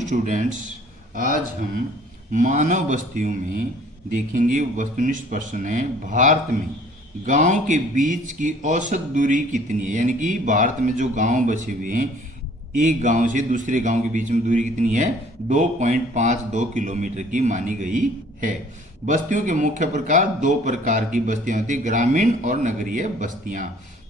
Morning students, आज हम मानव बस्तियों में देखेंगे वस्तुनिष्ठ प्रश्न है। भारत में गांव के बीच की औसत दूरी कितनी है, यानी कि भारत में जो गांव बसे हुए हैं एक गांव से दूसरे गांव के बीच में दूरी कितनी है, 2.52 किलोमीटर की मानी गई है। बस्तियों के मुख्य प्रकार, दो प्रकार की बस्तियां होती है, ग्रामीण और नगरीय बस्तियां।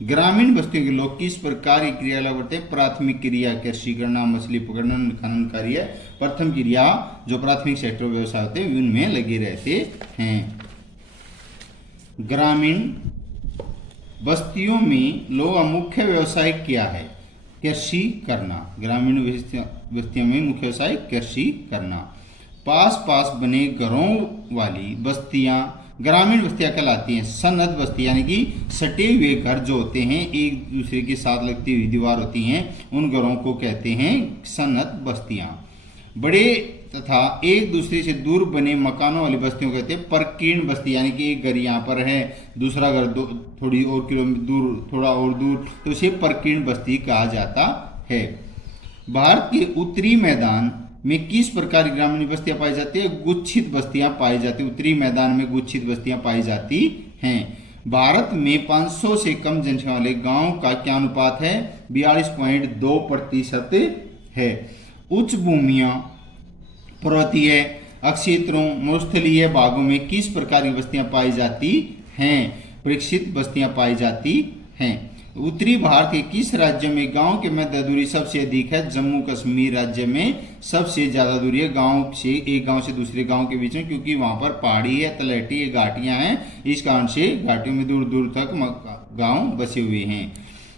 ग्रामीण बस्तियों के लोग किस प्रकार की क्रिया करते हैं? प्राथमिक क्रिया कृषि करना, मछली पकड़ना, खनन कार्य। प्रथम क्रिया जो प्राथमिक सेक्टर व्यवसाय होते हैं उनमें लगे रहते हैं। ग्रामीण बस्तियों में लोगों का मुख्य व्यवसाय क्या है? कृषि करना। ग्रामीण बस्तियों में मुख्य व्यवसाय कृषि करना। पास पास बने घरों वाली बस्तियां ग्रामीण बस्तियां कहलाती हैं। सन्नत बस्ती यानी कि सटे हुए घर जो होते हैं, एक दूसरे के साथ लगती हुई दीवार होती हैं, उन घरों को कहते हैं सन्नत बस्तियां। बड़े तथा एक दूसरे से दूर बने मकानों वाली बस्तियों को कहते हैं परकीर्ण बस्ती, यानी कि एक घर यहाँ पर है, दूसरा घर थोड़ी और किलोमीटर दूर, थोड़ा और दूर, तो इसे परकीर्ण बस्ती कहा जाता है। भारत के उत्तरी मैदान में किस प्रकार की ग्रामीण बस्तियां पाई जाती है? गुच्छित बस्तियां पाई जाती है। उत्तरी मैदान में गुच्छित बस्तियां पाई जाती हैं। भारत में 500 से कम जनसंख्या वाले गांव का क्या अनुपात है? 42.2% है। उच्च भूमियों, पर्वतीय क्षेत्रों, मरुस्थलीय भागों में किस प्रकार की बस्तियां पाई जाती हैं? विकसित बस्तियां पाई जाती हैं। उत्तरी भारत के किस राज्य में गांव के मध्य दूरी सबसे अधिक है? जम्मू कश्मीर राज्य में सबसे ज्यादा दूरी है गांव से, एक गांव से दूसरे गांव के बीच में, क्योंकि वहां पर पहाड़ी है, तलहटी है, घाटियां हैं, इस कारण से घाटियों में दूर दूर तक गांव बसे हुए हैं।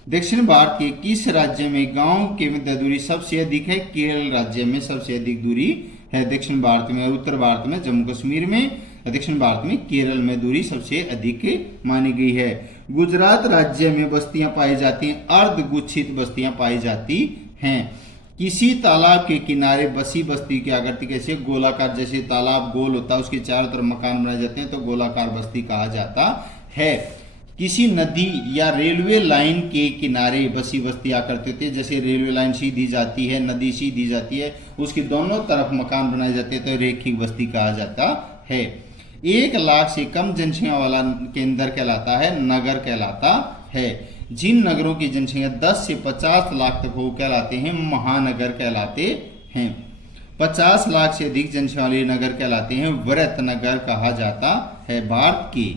दक्षिण भारत के किस राज्य में गांव के मध्य दूरी सबसे अधिक है? केरल राज्य में सबसे अधिक दूरी है दक्षिण भारत में। उत्तर भारत में जम्मू कश्मीर में, दक्षिण भारत में केरल में दूरी सबसे अधिक मानी गई है। गुजरात राज्य में बस्तियां पाई जाती हैं, अर्धगुच्छित बस्तियां पाई जाती हैं। किसी तालाब के किनारे बसी बस्ती की आकृति कैसे? गोलाकार, जैसे तालाब गोल होता है उसके चारों तरफ मकान बनाए जाते हैं तो गोलाकार बस्ती कहा जाता है। किसी नदी या रेलवे लाइन के किनारे बसी बस्ती आकृति होती है, जैसे रेलवे लाइन सीधी जाती है, नदी सीधी जाती है, उसके दोनों तरफ मकान बनाए जाते हैं तो रेखिक बस्ती कहा जाता है। 1 लाख से कम जनसंख्या वाला केंद्र कहलाता है नगर कहलाता है। जिन नगरों की जनसंख्या 10 से 50 लाख तक हो कहलाते हैं महानगर कहलाते हैं। 50 लाख से अधिक जनसंख्या वाले नगर कहलाते हैं वृहत नगर कहा जाता है। भारत की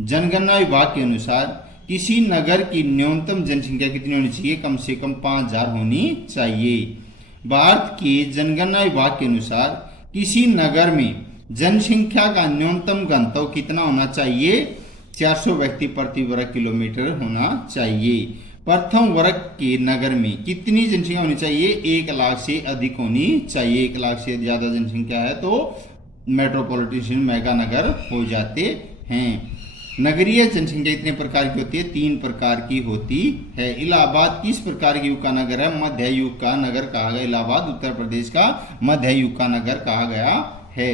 जनगणना विभाग के अनुसार किसी नगर की न्यूनतम जनसंख्या कितनी होनी चाहिए? कम से कम 5000 होनी चाहिए। भारत के जनगणना विभाग के अनुसार किसी नगर में जनसंख्या का न्यूनतम घनत्व कितना होना चाहिए? 400 व्यक्ति प्रति वर्ग किलोमीटर होना चाहिए। प्रथम वर्ग के नगर में कितनी जनसंख्या होनी चाहिए? 1 लाख से अधिक होनी चाहिए। 1 लाख से ज्यादा जनसंख्या है तो मेट्रोपॉलिटन मेगा नगर हो जाते हैं। नगरीय जनसंख्या कितने प्रकार की होती है? 3 प्रकार की होती है। इलाहाबाद किस प्रकार के युग का नगर है? मध्य युग का नगर कहा गया। इलाहाबाद उत्तर प्रदेश का मध्य युग का नगर कहा गया है।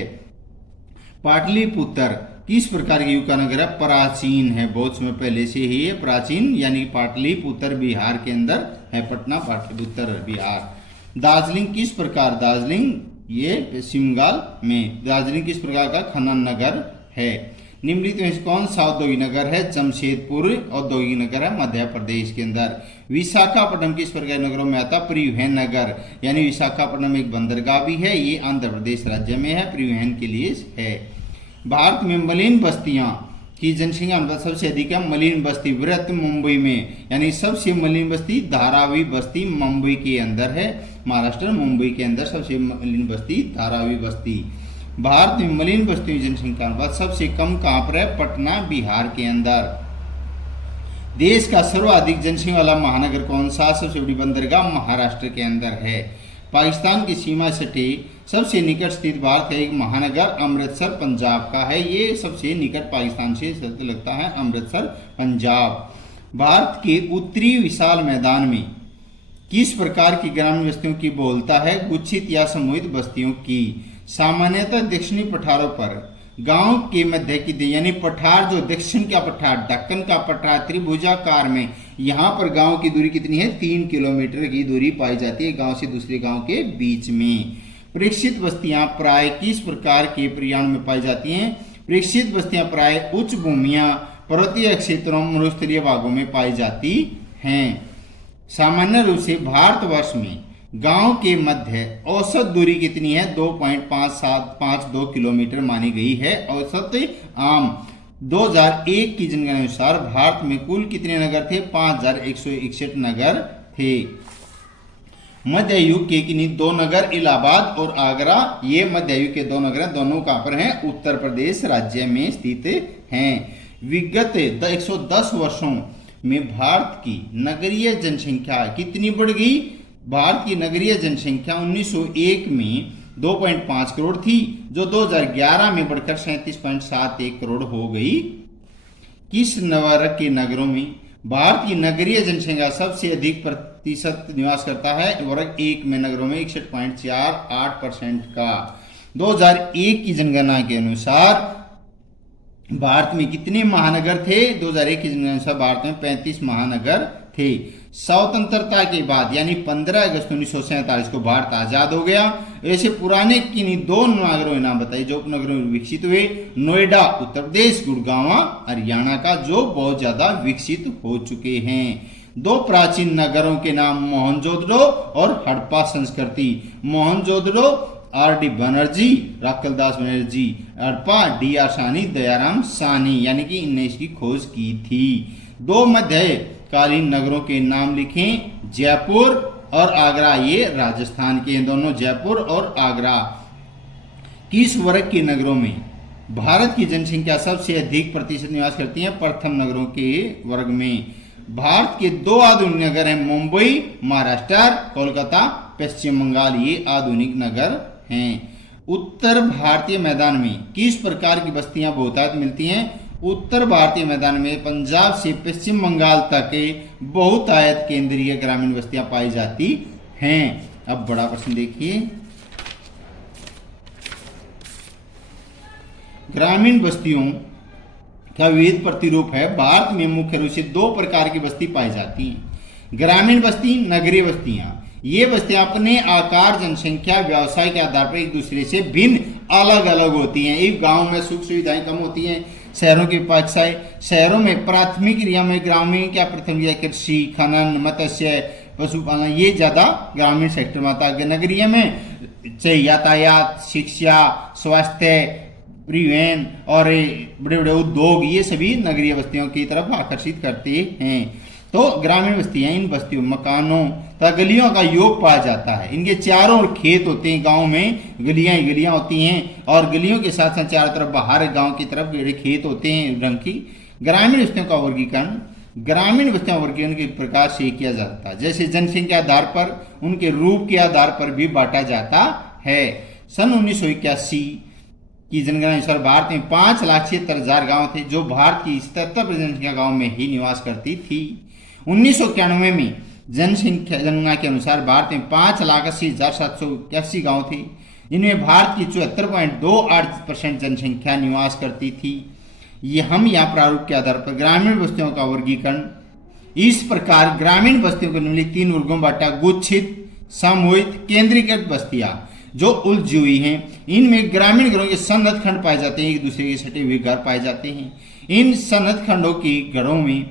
पाटलिपुत्र किस प्रकार के युग का नगर है? प्राचीन है, बहुत समय पहले से ही है प्राचीन, यानी पाटलिपुत्र बिहार के अंदर है, पटना पाटलिपुत्र बिहार। दार्जिलिंग किस प्रकार? दार्जिलिंग ये पश्चिम बंगाल में। दार्जिलिंग किस प्रकार का खनन नगर है? निम्नलिखित में कौन सा औद्योगिक नगर है? जमशेदपुर औद्योगिक नगर है मध्य प्रदेश के अंदर। विशाखापट्टनम किस प्रकार नगरों में आता? परिवहन नगर, यानी विशाखापट्टनम एक बंदरगाह भी है, ये आंध्र प्रदेश राज्य में है, परिवहन के लिए है। भारत में मलिन बस्तियां की जनसंख्या अनुपात सबसे अधिक है। मलिन बस्ती वृहत मुंबई में, यानी सबसे मलिन बस्ती धारावी बस्ती मुंबई के अंदर है। महाराष्ट्र मुंबई के अंदर सबसे मलिन बस्ती धारावी बस्ती। भारत में मलिन बस्तियों की जनसंख्या अनुपात सबसे कम कहां पर है? पटना बिहार के अंदर। देश का सर्वाधिक जनसंख्या वाला महानगर कौन सा? सबसे बड़ी बंदरगाह महाराष्ट्र के अंदर है। पाकिस्तान की सीमा सटे सबसे निकट स्थित भारत का एक महानगर अमृतसर पंजाब का है। ये सबसे निकट पाकिस्तान से लगता है अमृतसर पंजाब। भारत के उत्तरी विशाल मैदान में किस प्रकार की ग्रामीण बस्तियों की बहुलता है? गुच्छित या समूहित बस्तियों की। सामान्यतः दक्षिणी पठारों पर गांव के मध्य की, यानी पठार जो दक्षिण का पठार, दक्कन का पठार त्रिभुजाकार में, यहाँ पर गांव की दूरी कितनी है? 3 किलोमीटर की दूरी पाई जाती है गांव से दूसरे गांव के बीच में। प्रेक्षित बस्तियां प्राय किस प्रकार के पर्यावरण में पाई जाती हैं? प्रेक्षित बस्तियां प्राय उच्च भूमियां, पर्वतीय क्षेत्रों, मरुस्थलीय भागों में पाई जाती हैं। सामान्य रूप से भारतवर्ष में गांव के मध्य औसत दूरी कितनी है? 2.5752 किलोमीटर मानी गई है औसत आम। 2001 की जनगणना अनुसार भारत में कुल कितने नगर थे? 5161 नगर थे। मध्य युग के किन्हीं दो नगर इलाहाबाद और आगरा, ये मध्य युग के दो नगर हैं, दोनों कहां पर हैं? उत्तर प्रदेश राज्य में स्थित हैं। विगत 110 वर्षों में भारत की नगरीय जनसंख्या कितनी बढ़ गई? भारत की नगरीय जनसंख्या 1901 में 2.5 करोड़ थी, जो 2011 में बढ़कर 37.71 करोड़ हो गई। किस वर्ग के नगरों में भारत की नगरीय जनसंख्या सबसे अधिक प्रतिशत निवास करता है? वर्ग 1 में नगरों में 61.48% का। 2001 की जनगणना के अनुसार भारत में कितने महानगर थे? 2001 की जनगणना अनुसार भारत में 35 महानगर थे। स्वतंत्रता के बाद यानी 15 अगस्त 1947 को भारत आजाद हो गया। ऐसे पुराने किन्हीं दो नगरों के नाम बताइए जो उपनगरों में विकसित हुए। नोएडा उत्तर प्रदेश, गुड़गांव हरियाणा का, जो बहुत ज्यादा विकसित हो चुके हैं। दो प्राचीन नगरों के नाम मोहनजोदड़ो और हड़प्पा संस्कृति। मोहनजोदड़ो R.D. बनर्जी, राखलदास बनर्जी, हड़प्पा D.R. सानी, दयाराम सानी, यानी कि इनने इसकी खोज की थी। दो मध्यकालीन नगरों के नाम लिखें, जयपुर और आगरा, ये राजस्थान के हैं दोनों, जयपुर और आगरा। किस वर्ग के नगरों में भारत की जनसंख्या सबसे अधिक प्रतिशत निवास करती है? प्रथम नगरों के वर्ग में। भारत के दो आधुनिक नगर हैं, मुंबई महाराष्ट्र, कोलकाता पश्चिम बंगाल, ये आधुनिक नगर हैं। उत्तर भारतीय मैदान में किस प्रकार की बस्तियां बहुतायत मिलती हैं? उत्तर भारतीय मैदान में पंजाब से पश्चिम बंगाल तक बहुतायत केंद्रीय ग्रामीण बस्तियां पाई जाती हैं। अब बड़ा प्रश्न देखिए, ग्रामीण बस्तियों का विविध प्रतिरूप है। भारत में मुख्य रूप से दो प्रकार की बस्ती पाई जाती हैं, ग्रामीण बस्ती, नगरीय बस्तियां। ये बस्तियां अपने आकार, जनसंख्या, व्यवसाय के आधार पर एक दूसरे से भिन्न अलग अलग होती हैं। एक गांव में सुख सुविधाएं कम होती हैं शहरों के अपेक्षा। शहरों में प्राथमिक क्रिया में ग्रामीण क्या प्राथमिक कृषि, खनन, मत्स्य, पशुपालन, ये ज्यादा ग्रामीण सेक्टर में आता है। नगरीय में चाहे यातायात, शिक्षा, स्वास्थ्य, परिवहन और बड़े बड़े उद्योग, ये सभी नगरीय बस्तियों की तरफ आकर्षित करते हैं। तो ग्रामीण बस्तियां, इन बस्तियों मकानों तथा गलियों का योग पाया जाता है। इनके चारों ओर खेत होते हैं, गांव में गलियां ही गलियां होती हैं और गलियों के साथ साथ चारों तरफ बाहर गांव की तरफ बड़े खेत होते हैं रंग की। ग्रामीण बस्तियों का वर्गीकरण, ग्रामीण बस्तियों वर्गीकरण के प्रकार से किया जाता है, जैसे जनसंख्या आधार पर, उनके रूप के आधार पर भी बांटा जाता है। सन 1981 की जनगणना अनुसार भारत में 5,76,000 गांव थे, जो भारत की 77% जनसंख्या गांव में ही निवास करती थी। 1991 में जनसंख्या जनगणना के अनुसार भारत में 5,80,781 गांव थे, जिनमें भारत की 74.28% जनसंख्या निवास करती थी। ये हम यहाँ प्रारूप के आधार पर ग्रामीण बस्तियों का वर्गीकरण इस प्रकार ग्रामीण बस्तियों को निम्नलिखित 3 वर्गों में बांटा। गुच्छित, सामूहिक, केंद्रीकृत बस्तियां जो उलझी हुई हैं। इनमें ग्रामीण घरों के सन्नत खंड पाए जाते हैं, एक दूसरे के सटे हुए घर पाए जाते हैं। इन सन्नत खंडों की घरों में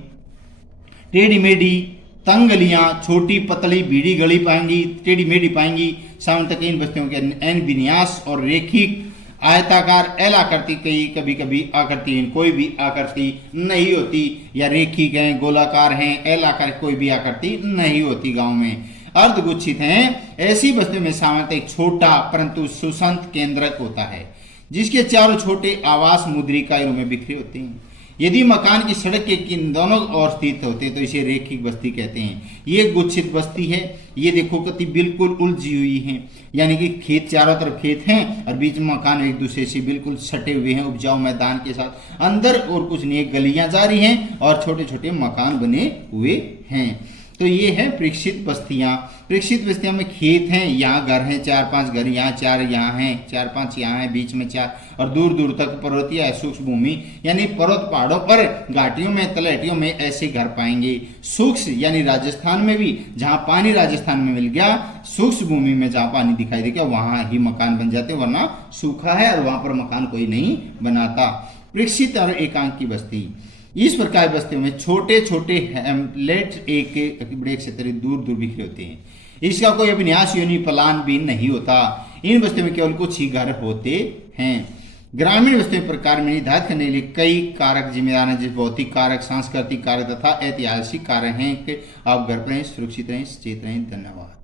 टेढ़ी मेढ़ी तंग गलियां, छोटी पतली भीड़ी गली पाएंगी, टेढ़ी मेढ़ी पाएंगी। सामान्यतः इन बस्तियों के एन विन्यास और रेखिक, आयताकार, एल आकृति, कभी कभी आकृतिहीन, कोई भी आकृति नहीं होती, या रेखिक हैं, गोलाकार हैं, एल आकार, कोई भी आकृति नहीं होती गांव में। अर्धगुच्छित हैं, ऐसी बस्तियों में सामान्यतः एक छोटा परंतु सुसंत केंद्रक होता है, जिसके चारों छोटे आवास मुद्रिकाओं में बिखरे होते हैं। यदि मकान की सड़क के किन दोनों ओर स्थित होते हैं तो इसे रेखिक बस्ती कहते हैं। ये गुच्छित बस्ती है। ये देखो कति बिल्कुल उलझी हुई है, यानी कि खेत, चारों तरफ खेत हैं और बीच में मकान एक दूसरे से बिल्कुल सटे हुए हैं, उपजाऊ मैदान के साथ। अंदर और कुछ नहीं, गलियां जारी हैं और छोटे छोटे मकान बने हुए हैं। तो ये है परीक्षित बस्तियां। परीक्षित बस्तियां में खेत हैं, यहाँ घर हैं, 4-5 घर, यहाँ 4, यहाँ हैं 4-5, यहाँ है, बीच में 4, और दूर दूर तक पर्वतीय या सूक्ष्म भूमि यानी पर्वत पहाड़ों पर, घाटियों में, तलहटियों में ऐसे घर पाएंगे। सूक्ष्म यानी राजस्थान में भी, जहां पानी राजस्थान में मिल गया, सूक्ष्म भूमि में जहां पानी दिखाई देगा वहां ही मकान बन जाते, वरना सूखा है और वहां पर मकान कोई नहीं बनाता। परीक्षित और एकांक की बस्ती, इस प्रकार की बस्तियों में छोटे छोटे हैमलेट एक बड़े क्षेत्र दूर दूर बिखरे होते हैं। इसका कोई अभिन्यास यानी प्लान भी नहीं होता। इन बस्तियों में केवल कुछ ही घर होते हैं। ग्रामीण बस्तियों प्रकार में निर्धारित करने के लिए कई कारक जिम्मेदार हैं, जैसे भौतिक कारक, सांस्कृतिक कारक तथा ऐतिहासिक कारक हैं कि आप घर पर रहें, सुरक्षित रहें, सचेत रहें। धन्यवाद।